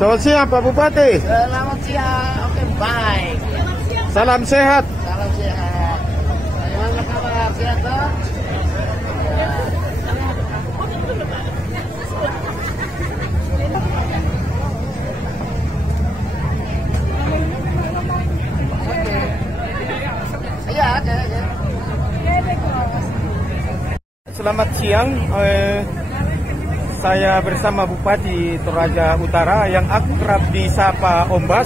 Selamat siang Pak Bupati. Selamat siang. Oke, baik. Salam sehat. Salam sehat. Bagaimana kabar? Sehat toh? Iya, ada. Selamat siang. Saya bersama Bupati Toraja Utara yang akrab disapa Ombas.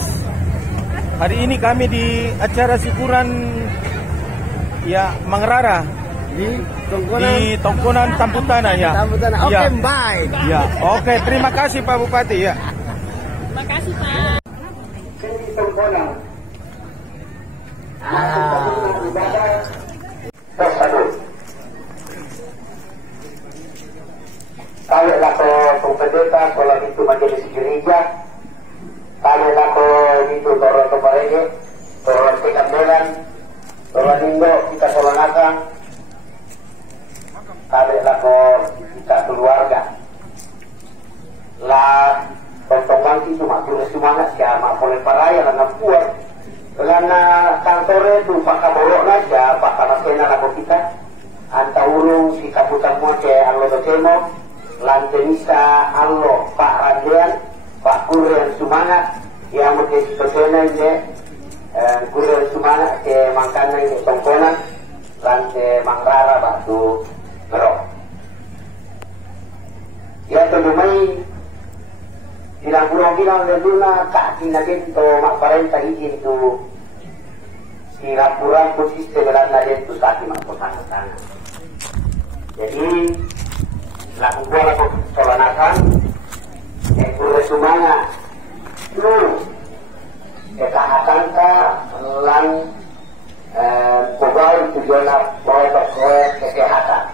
Hari ini kami di acara syukuran ya Mangrara di Tongkonan Tamputana ya. Tamputana. Oke, ya. baik. Ya, oke, terima kasih Pak Bupati ya. Terima kasih Pak. Kali lako pupedeta kalau itu majelis gereja, kali lako itu toron tomarege, toron pekambelan, toron indo kita solanakan, kali lako kita keluarga. Lah tontongan itu maksudnya semangat siapa boleh paraya dengan kuat. Karena kantornya itu pakaborok aja, pakanasena lako kita, antaurung si kaputan moce allo docemo. Lantenisa allo Pak Radian, Pak Kurian Sumana yang mungkin persena ini Kurian Sumana ke mangkana ini Tongkonan lante Mangrara batu Merok. Ya temui bilang burung bilang leluna kaki nagin to makparenta izin tu si rapuran posisi belan nagin tu sakit makposan sana. Jadi laku bola solanakan ekor sumana lu kekahatan ka lan pegawai tujuan proyek kesehatan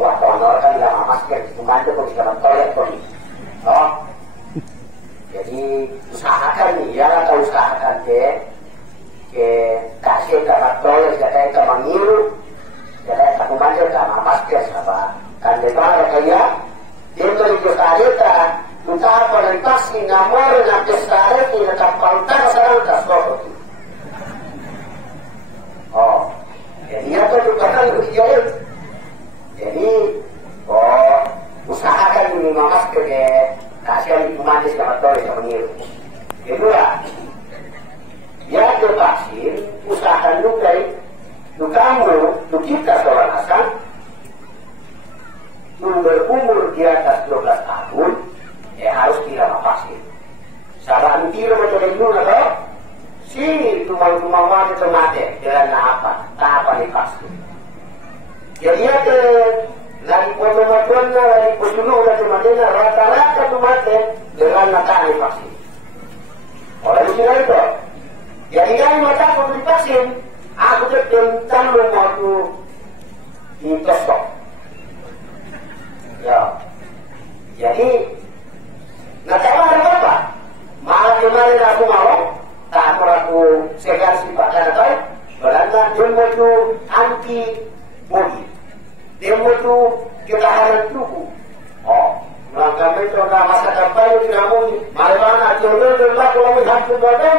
buat honor kan dalam masker membantu pembicaraan toilet poli jadi usahakan nih ya atau usahakan ke kasih karena toilet katanya ke mangiru katanya tak membantu sama masker apa kan debara kaya dito ni kusarita kita apa ng taksi ngamor na kusarita nakapaltar sa rangkas ko jadi apa juga kan jadi usahakan ini mamas ke kasihan ibu manis sama tolong sama ngiru kedua ya ke vaksin usahakan juga kamu kita seorang asal berumur di atas 12 tahun harus kira vaksin. Salah kira macam itu atau sini tumang mati mati dengan apa? Tak apa nih vaksin. Jadi ada lagi pemotong lagi pusuluh lagi macam rata-rata tu mati dengan nak vaksin. Orang itu itu. Jadi kami macam membeli vaksin, aku tentang waktu investor. Ya, jadi nak tahu apa? Malah kemarin aku mau, tak aku segar si Pak Kantor, beranda demo itu anti body, demo itu ketahanan tubuh. Melangkah itu masa kampanye tidak mau, malah jodoh kalau melihat kebetulan,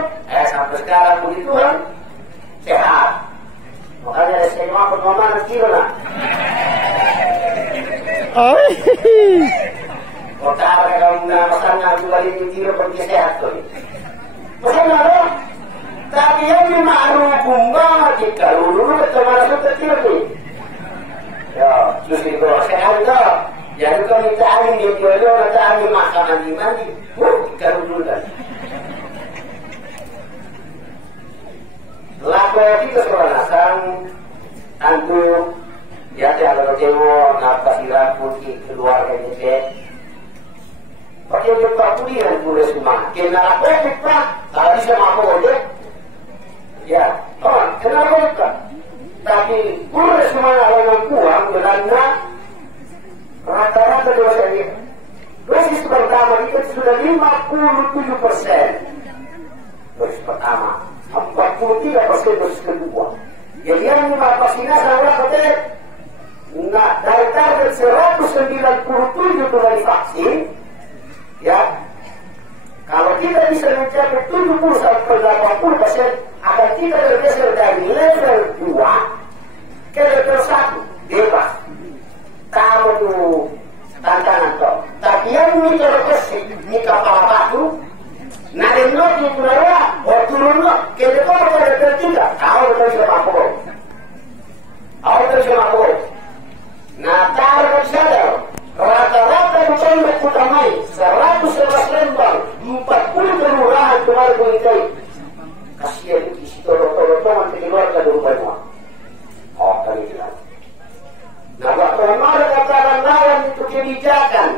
sampai sekarang puji Tuhan sehat. Makanya SMA permohonan kira lah. Kota kalau masalah juga ini pergi sehat tuh. Masalah loh, tapi yang dimaklum bunga kita dulu kemana sudah kecil nih. Ya, terus itu sehat tuh. Jadi kalau kita angin dia jual kita angin makanan di mana? Kita dulu kan. Laku kita sekolah nasang, tentu ya kalau cewek ngapa siram putih keluarga ini pakai cepat kuliah boleh semua. Kenapa cepat? Kalau bisa mampu aja, ya. Kenapa cepat? Tapi boleh semua orang kurang karena rata-rata dosa ini. Dosis pertama kita sudah 57%. Dosis pertama. 43% dosis kedua. Jadi yang vaksinasi orang kata dari target 197 telah divaksin, ya kita bisa mencapai 70-80%, akan kita bergeser dari level 2 ke level 1, bebas. Kamu tuh tantangan toh. Tapi yang ini terkesik, ini kepala batu, nadenok di Punawa, turun lo, ke depan ke level 3, kau betul sudah mampu. Kau betul sudah mampu. Nah, taruh sadar, rata-rata mencoba utamai 111 lembar, 40 kelurahan kemarin mengikai. Kasihan isi tolong-tolong ke keluarga di rumah. Oh, kali bilang. Nah, waktu orang katakan lawan itu kebijakan,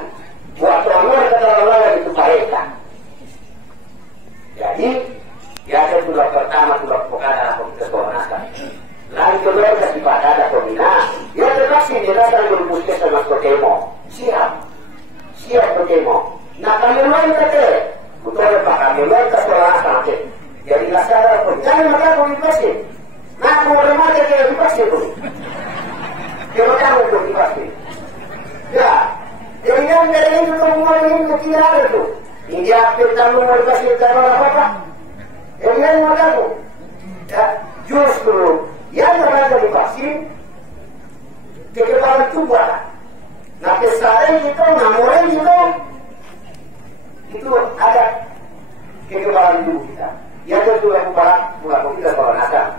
waktu orang katakan lawan itu mereka. Jadi, biasa tulah pertama tulah pokada komite sekolah naskah. Lalu kedua kasih pada ada pembina. Ya terkasih dia datang berpuskes sama Kotemo. Siap Kotemo. Nah kami lain kata, betul Pak, kami lain ke sekolah nanti. Jadi nggak sadar pun, jangan maka aku dipaksin. Nah aku remaja dia dipaksin pun. Dia kamu pun dipaksin. Ya, jadi yang dari itu semua ini tidak ada tu. Ini apa tamu mau dikasih tahu apa? Jadi yang mau tahu. Ya, justru yang mereka divaksin kekebalan tubuh. Nah kesadaran kita, namuran kita itu ada kekebalan tubuh kita. Yang kedua mulakan kita kebalan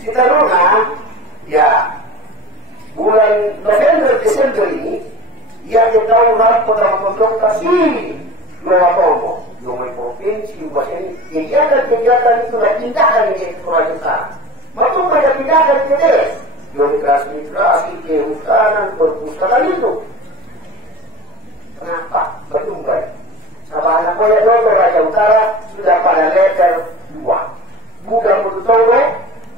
kita rumah ya bulan November Desember ini yang kita harus potong kasih melakukan Lumai provinsi bahasa ini kegiatan itu sudah tindakan ini kelanjutan. Maka pada tindakan kita migrasi, kehutanan, perpustakaan itu. Kenapa? Bertumbuh. Sama anak saya dulu Raja Utara sudah pada level 2. Bukan betul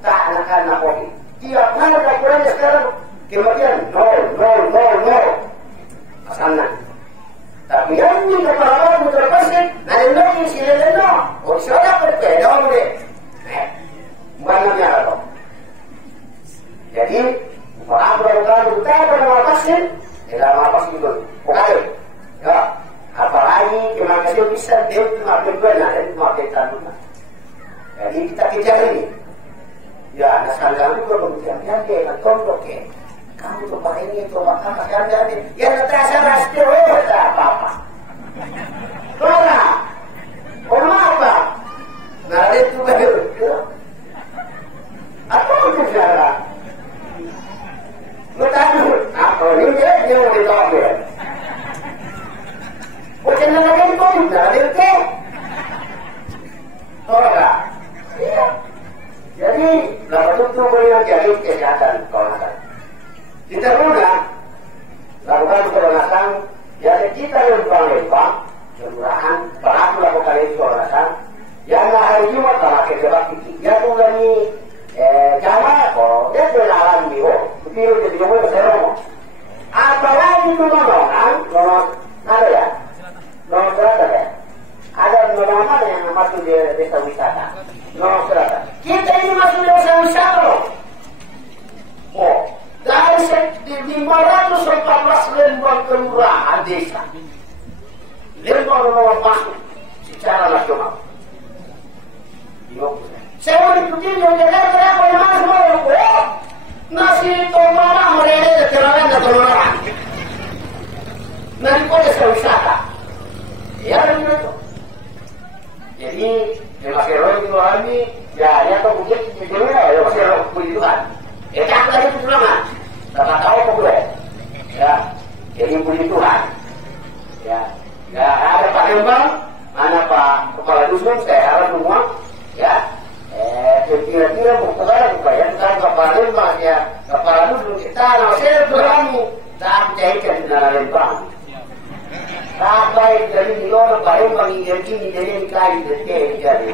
tak anak-anak kopi. Tiap mana laporannya sekarang kemudian 0. Sana. Tapi yang ini kepala batu terpasik, nanti lagi sila no. Oh siapa berbeda deh. Mana apa? Jadi orang berangkat kita pada vaksin, tidak vaksin itu. Oke, ya. Apalagi kemarin kasih bisa dia makin benar dan makin tandungan. Jadi kita kejar ini. Ya, nah sekarang juga kemudian dia contoh ke. Kamu coba ini, coba kakak anda ini. Ya, terasa pasti, tak apa-apa. Kenapa? Nah, itu baru. Apa itu cara? Betul. Apa ini dia mau ditambah? Bukan lagi pun, dari itu. Iya. Jadi, kalau itu boleh jadi kesehatan kawan-kawan. Kita guna lakukan perawatan, jadi kita lempang-lempang, kelurahan, pelaku lakukan itu perawatan. Yang hari Jumat pakai sebab itu, ya tuh ini jamaah kok, dia kenalan di begitu jadi jumlah besar. Apalagi itu nolong, ada ya, nolong selatan ya, ada nolong mana yang masuk di desa wisata, nolong selatan. Kita ini masuk di desa wisata loh. Oh. Dari 514 lembar kelurahan desa, lembar masuk secara nasional. Saya mau ikutin yang Jakarta kenapa yang mana semua? Nasi tomala mereka keterangan dan kelurahan. Nanti kau desa wisata, ya begitu. Jadi yang masih roh itu kami, ya kau mungkin itu ya masih roh begitu kan? Jangan lagi itu lama. Karena tahu apa boleh, ya, jadi puji Tuhan, ya, ada Pak Lembang, mana Pak Kepala Dusun, saya harap semua, ya, kira-kira mau kepada juga ya, kita Kepala Lembang, ya, Kepala Dusun kita, nah saya berani, tak percayakan di dalam Lembang, tak baik dari di luar Pak Lembang ini jadi kain jadi,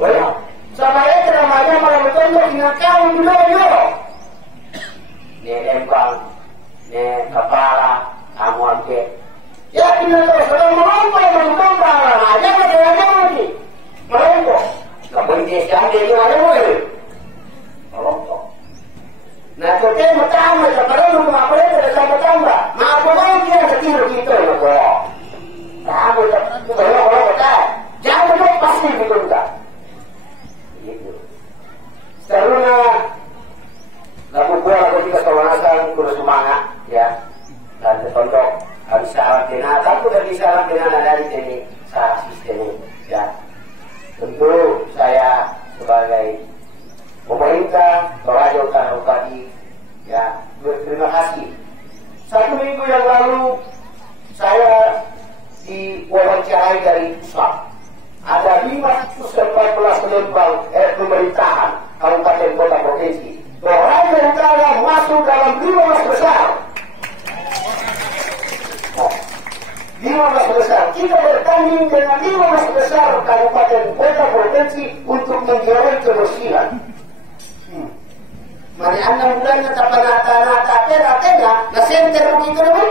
boleh, sama ya namanya malah betul dengan kau dulu. Ni Lembang, ni kepala, kamu ambil. Ya benar tu, kalau melompong lah, aja macam lagi, melompong. Kau boleh jangan dia mana boleh, melompong. Nah, kita bertambah, sekarang rumah apa lagi ada tambah. Maaf boleh dia kecil kita, boleh. Kamu tak bisa antena, tapi udah bisa antena dari sini salah sistemnya. Ya, tentu saya sebagai pemerintah Toraja Utara Bupati, ya berterima kasih. 1 minggu yang lalu saya diwawancarai dari pusat. Ada 514 lembang pemerintahan kabupaten kota provinsi. Toraja Utara masuk dalam 15 besar. 15 besar. Kita bertanding dengan 15 besar kabupaten kota provinsi untuk menjuarai kebersihan. Mari anda mulanya tapanata-nata atena na center begitu naman.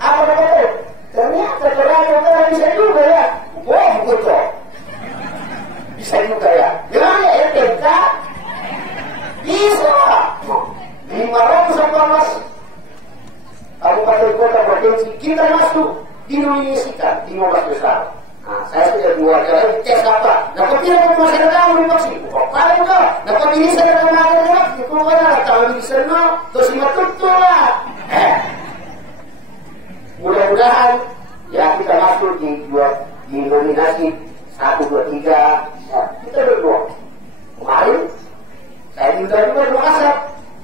Apa kata? Ternyata Toraja Utara bisa juga ya. Wah, betul. Bisa juga ya. Gimana ya RTK? Bisa. 514 kabupaten kota provinsi kita masuk dinominasikan 15 besar. Nah, saya sudah buat jalan tes apa? Dapat tidak mau masyarakat mau divaksin? Kalau enggak, dapat ini saya dengan ada di keluarga kalau di sana terus betul lah. Mudah-mudahan ya kita masuk di nominasi 1, 2, 3. Ya, kita berdoa. Kemarin saya minta juga berdoa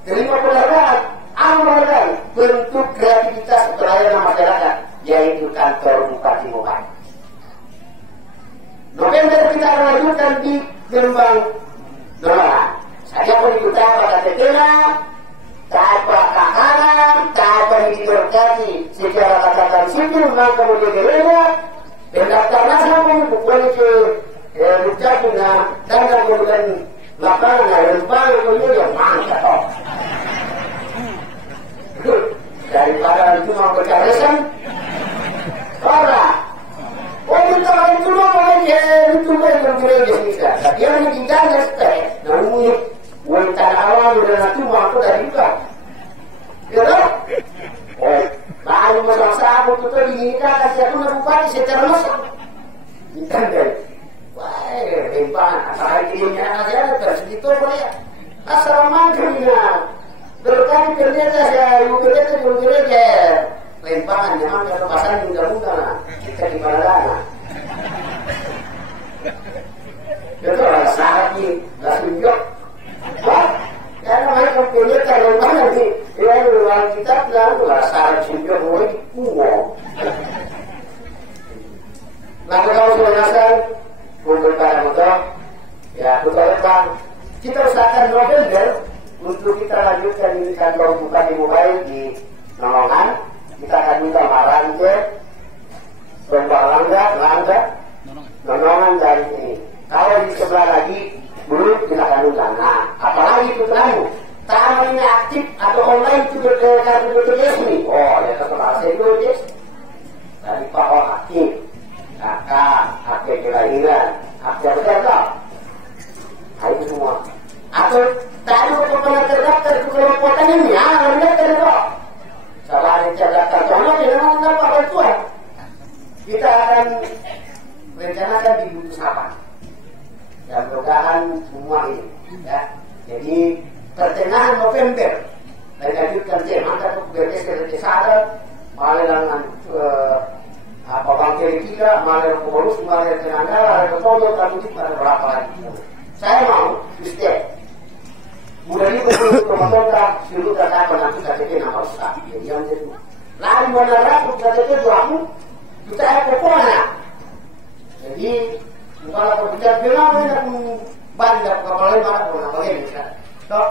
terima penghargaan. Amalan bentuk kreativitas pelayanan masyarakat, yaitu kantor Bupati Mokai. November kita akan lanjutkan di Lembang Nolana. Saya pun ikut apa kata-kata, tanpa kakanan, tanpa diberkati secara katakan sipil, maka kemudian gereda, pendaftar nasional pun bukan ke Bukjapuna, dan kemudian lapangan Lembang kemudian yang mantap. Daripada itu mau berkarasan para kita itu mau itu yang gereja bisa tapi yang ditinggalkan setelah namun wanita awal dan itu mau aku dari juga ya baru masa aku tuh diinginkan kasih aku bupati secara masuk ditinggal wah rempan asal dirinya aja tersegitu apa ya asal mangkirnya berkali ternyata saya ibu kerja lempangan jangan kalau pasang mudah-mudah kita di mana betul saat ini langsung jok karena mereka punya lempangan nanti ya ruang kitabnya saat sejok mulai kumo nah kalau selesai untuk para motor ya betul kita usahakan November untuk kita lanjutkan di kantor Bupati Mokai di Nolongan. Kita akan minta Maranje, Langga, Nolongan dari ini. Kalau di sebelah lagi, dulu kita akan undang. Nah, apalagi itu kamu, tamu ini aktif atau online itu kartu BPJS nih. Oh, ya terkenal saya BPJS. Dari Pak aktif, kakak, aktif kelahiran, aktif bekerja. Nah, itu semua. Atau tadi untuk terdaftar ke kelompoknya ini, rendah terdapat. Salah ada terdaftar, soalnya dengan mendapat bantuan. Kita akan rencanakan di Buku Sapan. Dan mudah-mudahan semua ini. Ya. Jadi pertengahan November, dan lanjutkan maka untuk BPJS sadar, malah apa bangkiri kita, malah pengurus, malah tenaga, ada ketonjol, tapi ada berapa lagi. Saya mau, Ustaz. Mudah ini untuk memotorkan seluruh kata penantu KTP nama Ustaz. Jadi yang itu. Lalu menerap KTP aku kita pokoknya. Jadi kalau berbicara bilang aku banyak kepala mana pun apa lagi kan. Dok,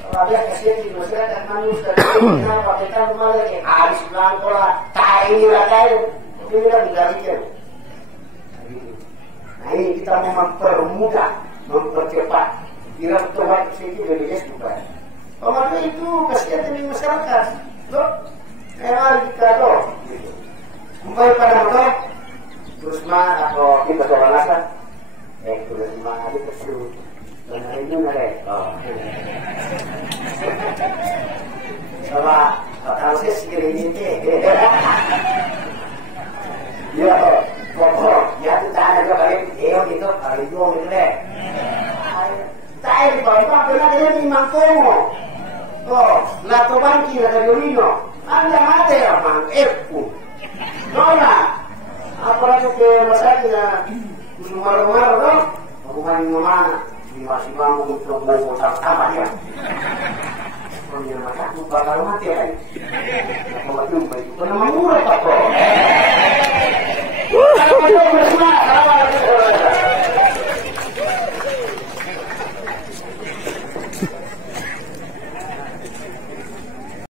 kalau ada kasihan di masyarakat manusia kita pakai kan malah kayak habis bilang pola tai tapi kita digalikan. Nah ini kita mempermudah, mempercepat. Kira tobat sedikit BPJS bukan. Maka itu kasihan dari masyarakat. Loh, memang kita loh. Kembali pada motor, terus mah atau kita soalasan, terus mah ada kesuruh. Dan itu nare. Sama kalau saya segini ini, ya, pokok, ya kita ada kali gitu, kali dua gitu deh. Saya di bawah pernah dia di Mangkongo. Oh, Lato Banki ada Yolino. Anda mati ya, Mang Epu. Nona, apa rasa ke masaknya? Marah-marah dong. Rumah yang mana? Masih mampu untuk bawa tambah ya. Kalau yang masak bakal mati ya. Kalau jumpa itu kan memang murah Pak.